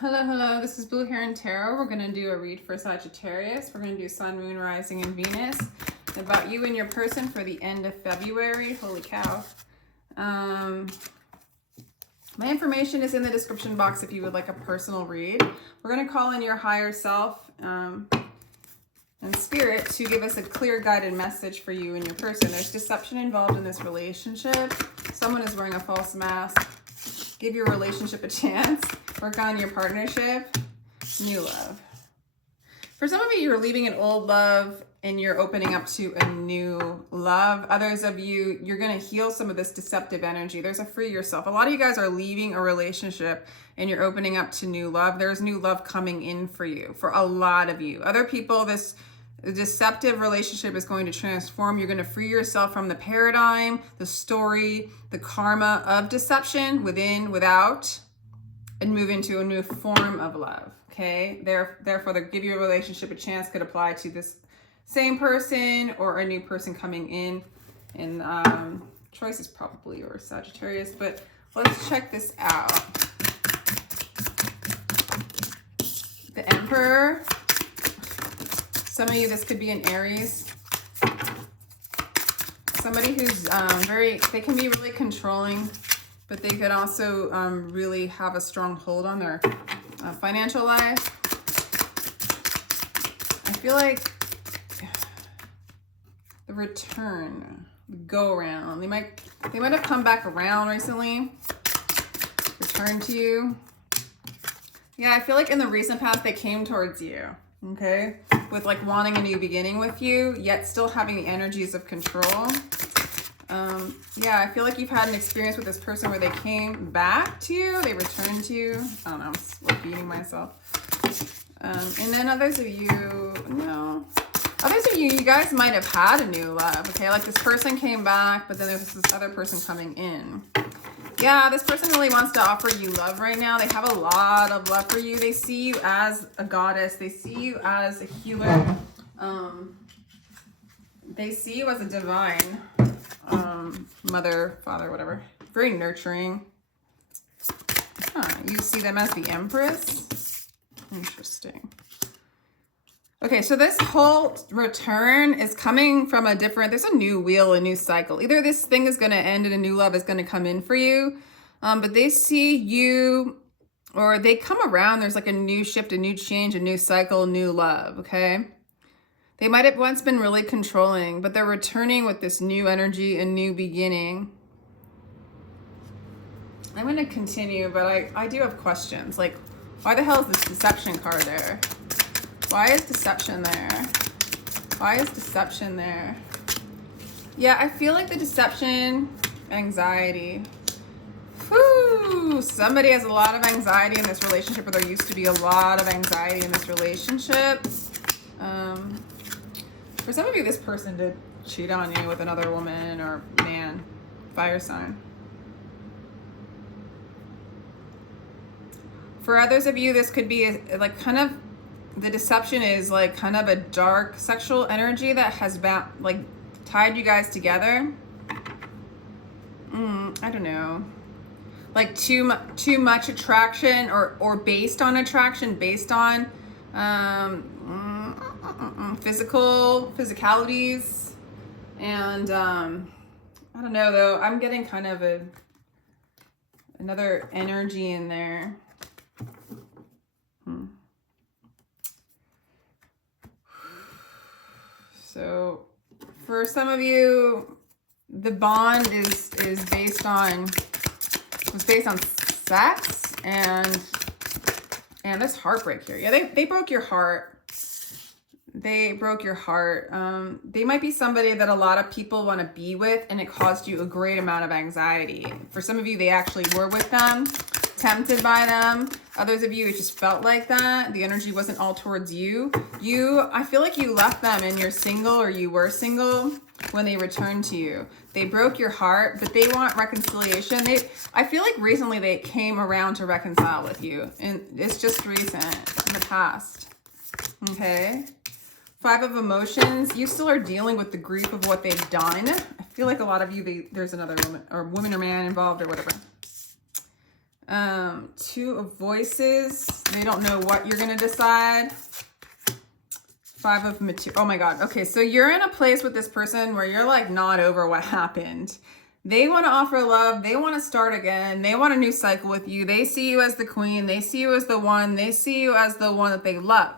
Hello, hello. This is Blue Heron Tarot. We're going to do a read for Sagittarius. We're going to do Sun, Moon, Rising, and Venus. About you and your person for the end of February. Holy cow. My information is in the description box if you would like a personal read. We're going to call in your higher self and spirit to give us a clear guided message for you and your person. There's deception involved in this relationship. Someone is wearing a false mask. Give your relationship a chance. Work on your partnership. New love. For some of you, you're leaving an old love and you're opening up to a new love. Others of you, you're going to heal some of this deceptive energy. There's a free yourself. A lot of you guys are leaving a relationship and you're opening up to new love. There's new love coming in for you, for a lot of you. Other people, this deceptive relationship is going to transform. You're going to free yourself from the paradigm, the story, the karma of deception within, without, and move into a new form of love. Okay. Therefore, the give your relationship a chance could apply to this same person or a new person coming in. And choice is probably yours, Sagittarius. But let's check this out. The Emperor. Some of you, this could be an Aries. Somebody who's they can be really controlling, but they could also really have a strong hold on their financial life. I feel like the return, the go around, they might have come back around recently, returned to you. Yeah, I feel like in the recent past, they came towards you. Okay, with like wanting a new beginning with you, yet still having the energies of control. Yeah, I feel like you've had an experience with this person where they came back to you, they returned to you. I don't know, I'm just like beating myself. And then others of you, you guys might have had a new love. Okay, like this person came back, but then there's this other person coming in. Yeah, this person really wants to offer you love right now. They have a lot of love for you. They see you as a goddess. They see you as a healer. They see you as a divine mother, father, whatever. Very nurturing. You see them as the Empress. Interesting. Okay, so this whole return is coming from there's a new wheel, a new cycle. Either this thing is going to end and a new love is going to come in for you, but they see you, or they come around, there's like a new shift, a new change, a new cycle, new love, okay? They might have once been really controlling, but they're returning with this new energy, a new beginning. I'm going to continue, but I do have questions. Like, why the hell is this deception card there? Why is deception there? Why is deception there? Yeah, I feel like the deception, anxiety. Whew, somebody has a lot of anxiety in this relationship, or there used to be a lot of anxiety in this relationship. For some of you, this person did cheat on you with another woman or man, fire sign. For others of you, this could be like kind of, the deception is like kind of a dark sexual energy that has tied you guys together. I don't know. Like too much attraction or based on attraction, based on physicalities. And I don't know though. I'm getting kind of another energy in there. So for some of you, the bond was based on sex and this heartbreak here. Yeah, they broke your heart. They broke your heart. They might be somebody that a lot of people want to be with, and it caused you a great amount of anxiety. For some of you, they actually were with them, tempted by them. Others of you, it just felt like that. The energy wasn't all towards you. I feel like you left them and you're single, or you were single when they returned to you. They broke your heart, but they want reconciliation. I feel like recently they came around to reconcile with you, and it's just recent, in the past. Okay. 5 of emotions. You still are dealing with the grief of what they've done. I feel like a lot of you, there's another woman or man involved or whatever. Two of voices. They don't know what you're going to decide. Five of material. Oh my God. Okay. So you're in a place with this person where you're like not over what happened. They want to offer love. They want to start again. They want a new cycle with you. They see you as the queen. They see you as the one. They see you as the one that they love.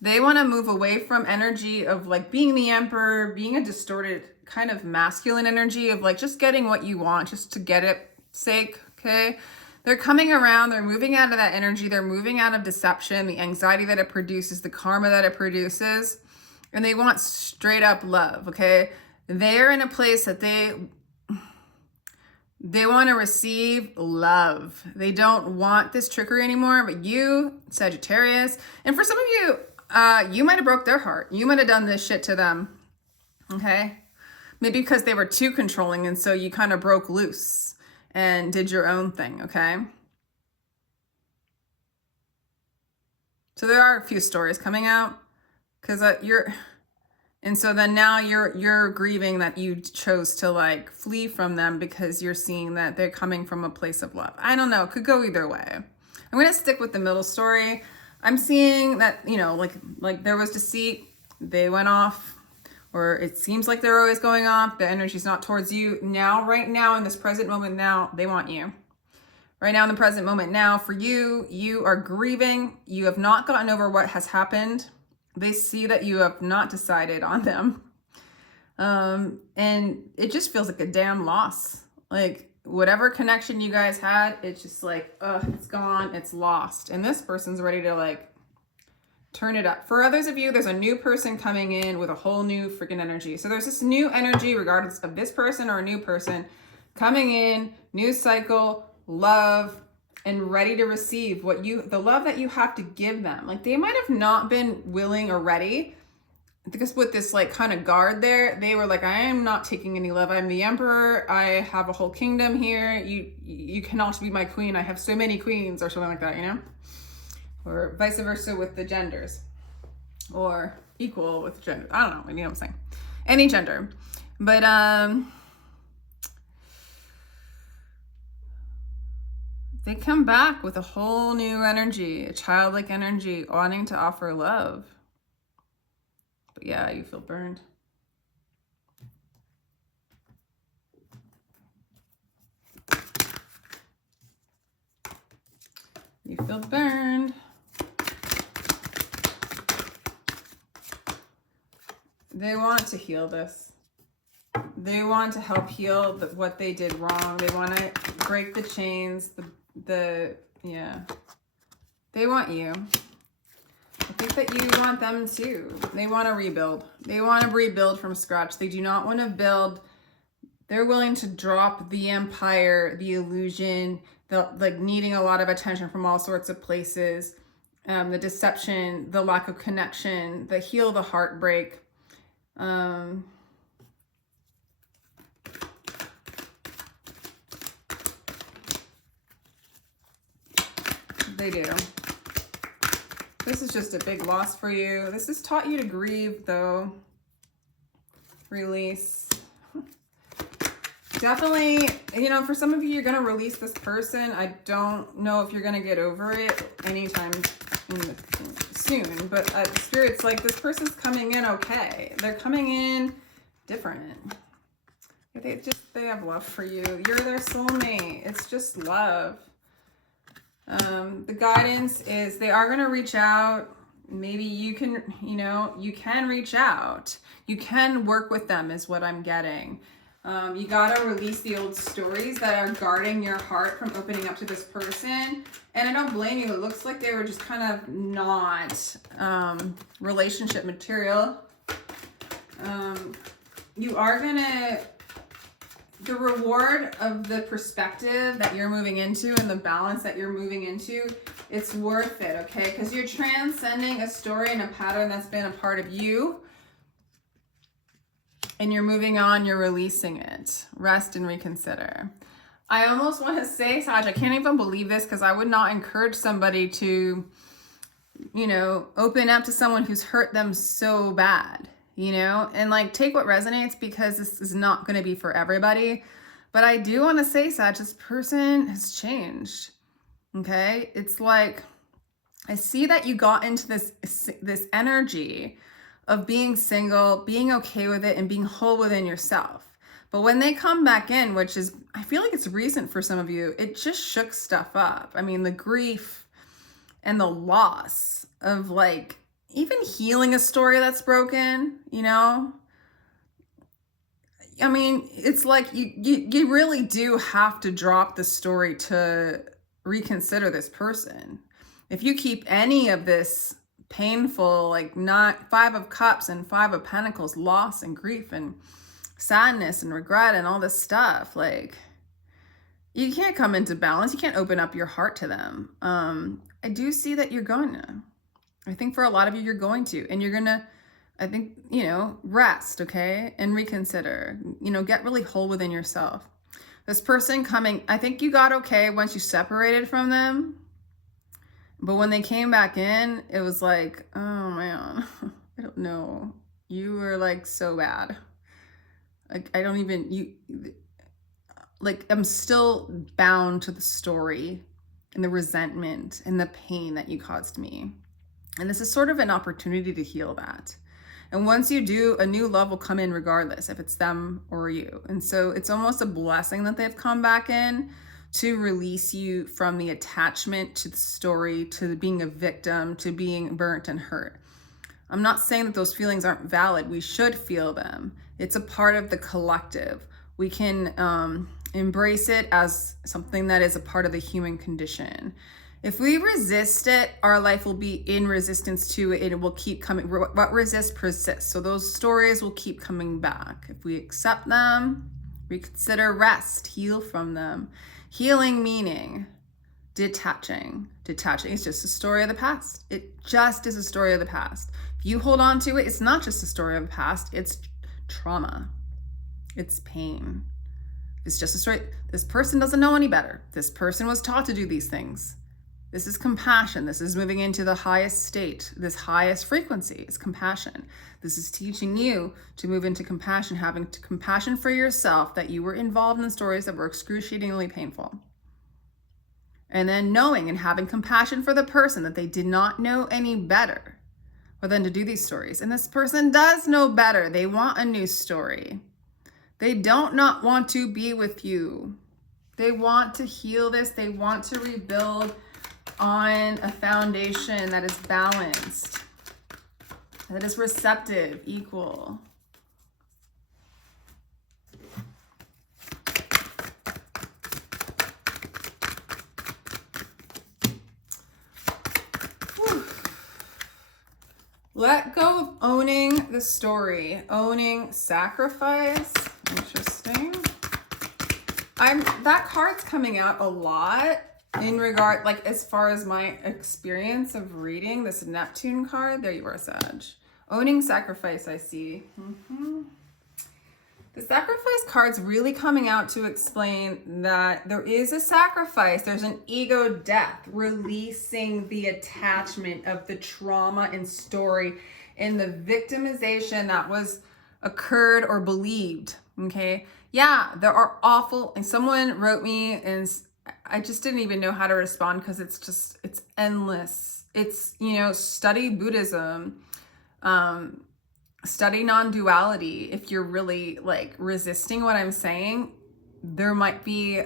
They want to move away from energy of like being the emperor, being a distorted kind of masculine energy of like just getting what you want, just to get it sake. Okay. They're coming around. They're moving out of that energy. They're moving out of deception, the anxiety that it produces, the karma that it produces. And they want straight up love. Okay. They're in a place that they want to receive love. They don't want this trickery anymore. But you, Sagittarius, and for some of you, you might have broke their heart. You might have done this shit to them. Okay. Maybe because they were too controlling. And so you kind of broke loose and did your own thing. Okay. So there are a few stories coming out because and so then now you're grieving that you chose to like flee from them because you're seeing that they're coming from a place of love. I don't know. It could go either way. I'm going to stick with the middle story. I'm seeing that, you know, like there was deceit. They went off, or it seems like they're always going off. The energy's not towards you. Now, right now, in this present moment now, they want you. Right now, in the present moment now, for you, you are grieving. You have not gotten over what has happened. They see that you have not decided on them. And it just feels like a damn loss. Like whatever connection you guys had, it's just like, it's gone, it's lost. And this person's ready to like turn it up. For others of you, there's a new person coming in with a whole new freaking energy. So there's this new energy, regardless of this person or a new person coming in, new cycle, love, and ready to receive the love that you have to give them. Like they might have not been willing or ready, because with this like kind of guard there, they were like, I am not taking any love. I'm the emperor. I have a whole kingdom here. You cannot be my queen. I have so many queens, or something like that, you know? Or vice versa with the genders, or equal with gender. I don't know. You know what I'm saying? Any gender. But, they come back with a whole new energy, a childlike energy, wanting to offer love. But yeah, you feel burned. You feel burned. They want to heal this. They want to help heal what they did wrong. They want to break the chains, yeah. They want you. I think that you want them too. They want to rebuild. They want to rebuild from scratch. They do not want to build. They're willing to drop the empire, the illusion, the like needing a lot of attention from all sorts of places, the deception, the lack of connection, the heal, the heartbreak. They do. This is just a big loss for you. This has taught you to grieve, though. Release. Definitely, you know, for some of you, you're going to release this person. I don't know if you're going to get over it anytime soon. But Spirit's like, this person's coming in okay. They're coming in different. They have love for you. You're their soulmate. It's just love. The guidance is they are going to reach out. Maybe you can, you can reach out. You can work with them is what I'm getting. You got to release the old stories that are guarding your heart from opening up to this person. And I don't blame you. It looks like they were just kind of not relationship material. You are going to... The reward of the perspective that you're moving into and the balance that you're moving into, it's worth it, okay? Because you're transcending a story and a pattern that's been a part of you. And you're moving on, you're releasing it. Rest and reconsider. I almost want to say, Sag, I can't even believe this because I would not encourage somebody to, open up to someone who's hurt them so bad. And like take what resonates, because this is not going to be for everybody. But I do want to say, Sag, this person has changed. Okay? It's like, I see that you got into this energy of being single, being okay with it, and being whole within yourself. But when they come back in, which is, I feel like it's recent for some of you, it just shook stuff up. I mean, the grief and the loss of like even healing a story that's broken, you know? I mean, it's like you really do have to drop the story to reconsider this person. If you keep any of this painful, like not 5 of Cups and 5 of Pentacles, loss and grief and sadness and regret and all this stuff, like you can't come into balance. You can't open up your heart to them. I do see that you're going to. I think for a lot of you, you're going to, and you're going to, I think, you know, rest, okay? And reconsider, you know, get really whole within yourself. This person coming, I think you got okay once you separated from them. But when they came back in, it was like, oh man, I don't know. You were like so bad. Like, I don't even, like, I'm still bound to the story and the resentment and the pain that you caused me. And this is sort of an opportunity to heal that. And once you do, a new love will come in regardless if it's them or you. And so it's almost a blessing that they've come back in to release you from the attachment to the story, to being a victim, to being burnt and hurt. I'm not saying that those feelings aren't valid. We should feel them. It's a part of the collective. We can embrace it as something that is a part of the human condition. If we resist it, our life will be in resistance to it. It will keep coming. What resists persists. So those stories will keep coming back. If we accept them, reconsider, rest, heal from them. Healing meaning detaching. Detaching is just a story of the past. It just is a story of the past. If you hold on to it, it's not just a story of the past. It's trauma. It's pain. It's just a story. This person doesn't know any better. This person was taught to do these things. This is compassion. This is moving into the highest state. This highest frequency is compassion. This is teaching you to move into compassion, having compassion for yourself, that you were involved in stories that were excruciatingly painful. And then knowing and having compassion for the person, that they did not know any better than to do these stories. And this person does know better. They want a new story. They don't not want to be with you. They want to heal this. They want to rebuild on a foundation that is balanced, that is receptive, equal. Whew. Let go of owning the story, owning sacrifice. Interesting. That card's coming out a lot. In regard, like as far as my experience of reading this Neptune card, there you are, Sag. Owning sacrifice, I see. The sacrifice card's really coming out to explain that there is a sacrifice. There's an ego death, releasing the attachment of the trauma and story and the victimization that was occurred or believed. Okay. Yeah, there are awful, and someone wrote me and I just didn't even know how to respond because it's endless. It's, you know, study Buddhism, study non-duality. If you're really like resisting what I'm saying, there might be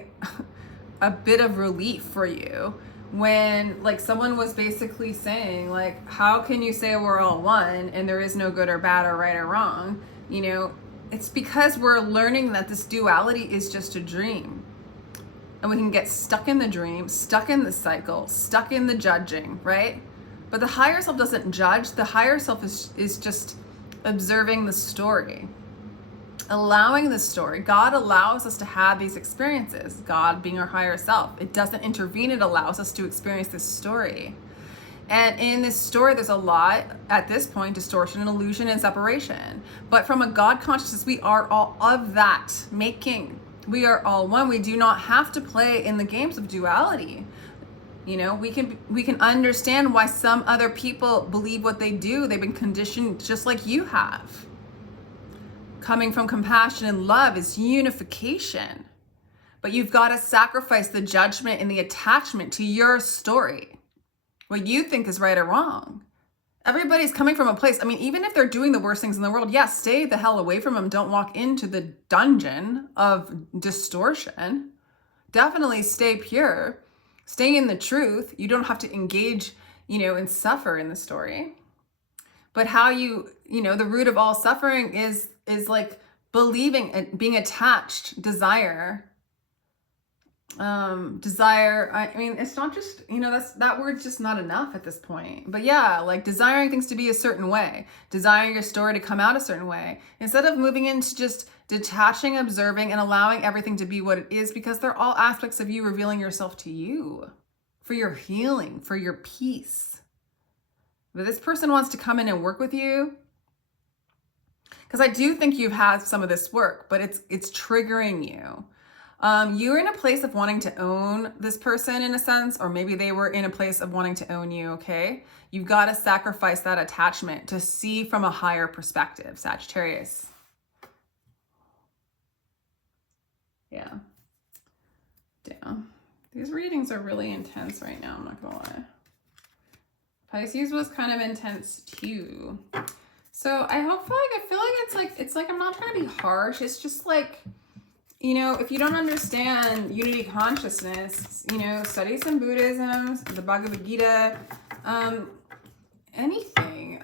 a bit of relief for you when like someone was basically saying like, how can you say we're all one and there is no good or bad or right or wrong? You know, it's because we're learning that this duality is just a dream. And we can get stuck in the dream, stuck in the cycle, stuck in the judging, right? But the higher self doesn't judge. The higher self is just observing the story, allowing the story. God allows us to have these experiences. God being our higher self. It doesn't intervene. It allows us to experience this story. And in this story, there's a lot, at this point, distortion and illusion and separation. But from a God consciousness, we are all of that making. We are all one. We do not have to play in the games of duality. You know, we can understand why some other people believe what they do. They've been conditioned just like you have. Coming from compassion and love is unification. but you've got to sacrifice the judgment and the attachment to your story, what you think is right or wrong. Everybody's coming from a place. I mean, even if they're doing the worst things in the world, yes, stay the hell away from them. Don't walk into the dungeon of distortion. Definitely stay pure. Stay in the truth. You don't have to engage, and suffer in the story. But how the root of all suffering is like believing and being attached, desire. I mean, it's not just, that word's just not enough at this point. But yeah, like desiring things to be a certain way, desiring your story to come out a certain way, instead of moving into just detaching, observing, and allowing everything to be what it is, because they're all aspects of you revealing yourself to you for your healing, for your peace. But this person wants to come in and work with you, because I do think you've had some of this work, but it's triggering you. You're in a place of wanting to own this person in a sense, or maybe they were in a place of wanting to own you, okay? You've got to sacrifice that attachment to see from a higher perspective, Sagittarius. Yeah. Damn. These readings are really intense right now, I'm not gonna lie. Pisces was kind of intense too. So I feel like it's like I'm not trying to be harsh. It's just like, if you don't understand unity consciousness, study some Buddhism, the Bhagavad Gita, anything.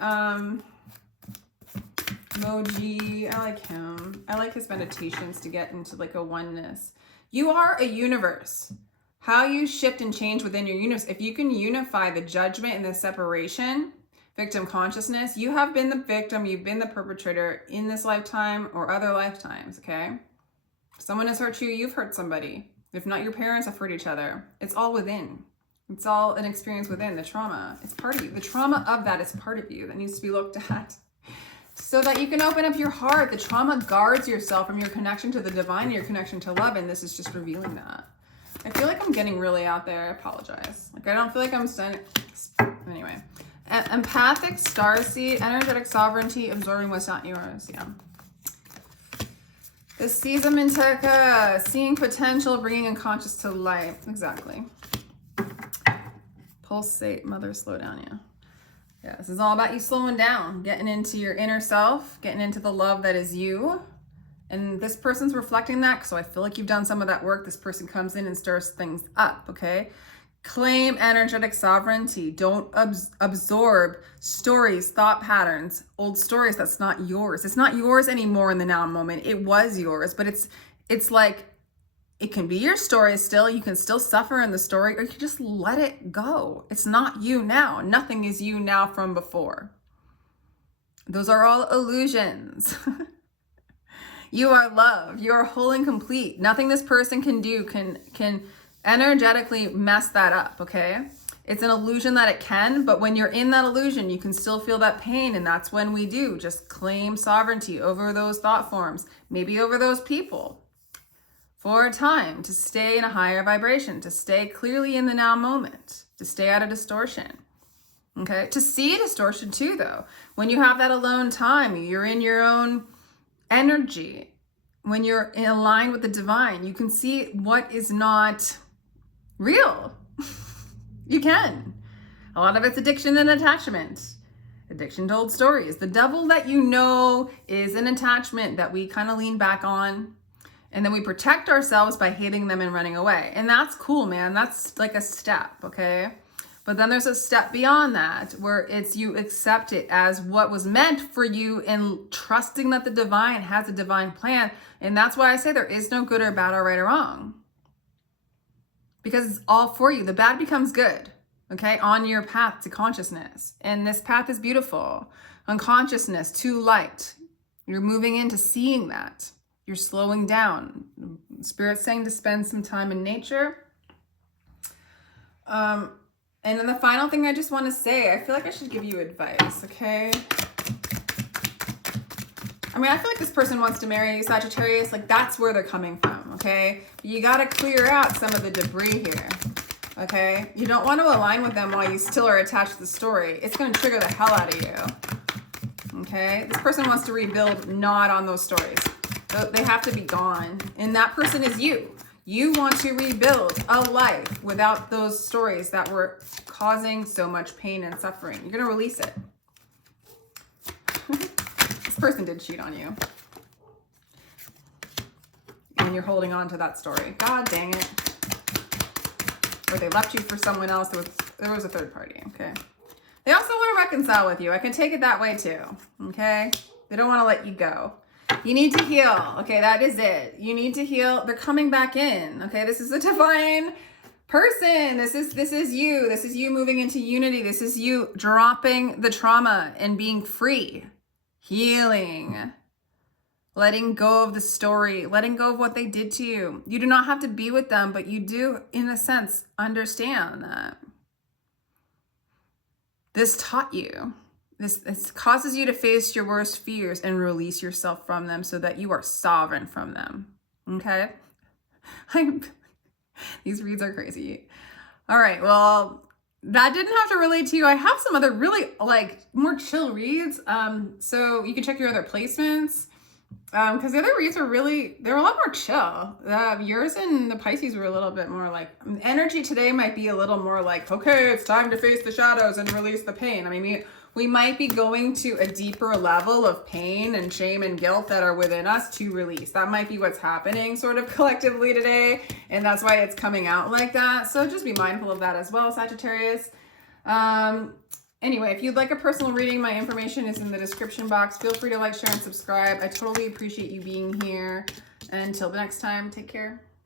Moji, I like him. I like his meditations to get into like a oneness. You are a universe. How you shift and change within your universe. If you can unify the judgment and the separation, victim consciousness, you have been the victim, you've been the perpetrator in this lifetime or other lifetimes, okay? If someone has hurt you, you've hurt somebody. If not, your parents have hurt each other. It's all within. It's all an experience within. The trauma, it's part of you. The trauma of that is part of you that needs to be looked at so that you can open up your heart. The trauma guards yourself from your connection to the divine, your connection to love, and this is just revealing that. I feel like I'm getting really out there. I apologize. Like, I don't feel like I'm standing. Anyway. Empathic starseed, energetic sovereignty, absorbing what's not yours. Yeah. The Seiza Manteca, seeing potential, bringing unconscious to life. Exactly. Pulsate, mother, slow down. Yeah. Yeah, this is all about you slowing down, getting into your inner self, getting into the love that is you. And this person's reflecting that, so I feel like you've done some of that work. This person comes in and stirs things up, okay? Claim energetic sovereignty. Don't absorb stories, thought patterns, old stories that's not yours. It's not yours anymore in the now moment. It was yours, but it's like, it can be your story still. You can still suffer in the story, or you can just let it go. It's not you now. Nothing is you now from before. Those are all illusions. You are love. You are whole and complete. Nothing this person can do can energetically mess that up, okay? It's an illusion that it can, but when you're in that illusion, you can still feel that pain, and that's when we do just claim sovereignty over those thought forms, maybe over those people, for a time, to stay in a higher vibration, to stay clearly in the now moment, to stay out of distortion, okay? To see distortion too, though. When you have that alone time, you're in your own energy. When you're in line with the divine, you can see what is not real. You can. A lot of it's addiction and attachment. Addiction to old stories. The devil that you know is an attachment that we kind of lean back on. And then we protect ourselves by hating them and running away. And that's cool, man. That's like a step, okay? But then there's a step beyond that where it's you accept it as what was meant for you and trusting that the divine has a divine plan. And that's why I say there is no good or bad or right or wrong. Because it's all for you. The bad becomes good, okay, on your path to consciousness. And this path is beautiful. Unconsciousness to light. You're moving into seeing that. You're slowing down. Spirit's saying to spend some time in nature. And then the final thing I just want to say, I feel like I should give you advice, okay? I mean, I feel like this person wants to marry you, Sagittarius. Like, that's where they're coming from, okay? But you got to clear out some of the debris here, okay? You don't want to align with them while you still are attached to the story. It's going to trigger the hell out of you, okay? This person wants to rebuild, not on those stories. They have to be gone. And that person is you. You want to rebuild a life without those stories that were causing so much pain and suffering. You're going to release it. This person did cheat on you. And you're holding on to that story. God dang it. Or they left you for someone else. There was a third party, okay? They also want to reconcile with you. I can take it that way too, okay? They don't want to let you go. You need to heal. Okay, that is it. You need to heal. They're coming back in. Okay, this is a divine person. This is you. This is you moving into unity. This is you dropping the trauma and being free. Healing. Letting go of the story. Letting go of what they did to you. You do not have to be with them, but you do, in a sense, understand that. This taught you. This causes you to face your worst fears and release yourself from them so that you are sovereign from them. Okay? These reads are crazy. All right, well, that didn't have to relate to you. I have some other really, more chill reads. So you can check your other placements. Because the other reads they're a lot more chill. Yours and the Pisces were a little bit more energy today might be a little more okay, it's time to face the shadows and release the pain. I mean, we might be going to a deeper level of pain and shame and guilt that are within us to release. That might be what's happening sort of collectively today. And that's why it's coming out like that. So just be mindful of that as well, Sagittarius. Anyway, if you'd like a personal reading, my information is in the description box. Feel free to like, share, and subscribe. I totally appreciate you being here. Until the next time, take care.